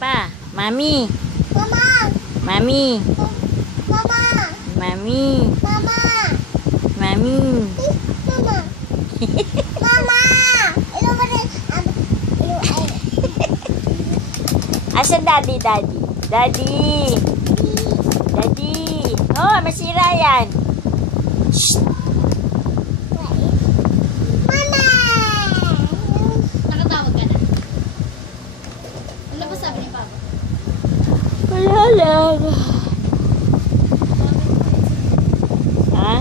pa. Mami. Mama. Mami. Mama. Mami. Mama. Mami. Mama. Mama. Ilo ba rin? Asan daddy, daddy? Daddy. Daddy. Oh, masira yan. Shh. Mama. Nakatawag ka na. Ano ba sabi ni Papa? Wala lang. Ha?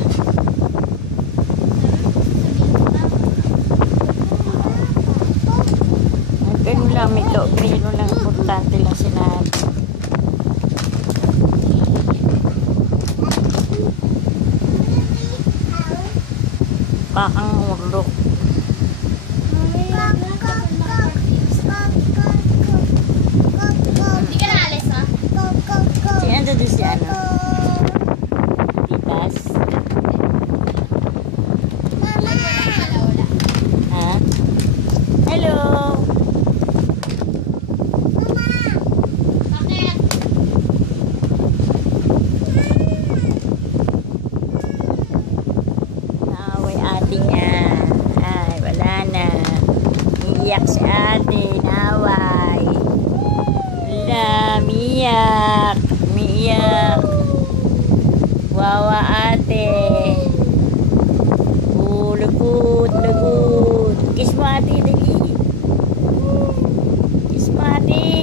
Ganun lang, Mito. Ganun lang. Importante lang sinabi. Kakang urlok. Hindi ka na alis, ha? Si ano doon si ano? Titas? Wala. Ha? Hello? Bakit? Naaway ate niya. Ay, wala na. Iiyak si ate. Naaway. Wala, miyak. Miyak. Wawa ate. Oh, lagot, lagot. Kiss mo ate, dali. Kiss mo ate.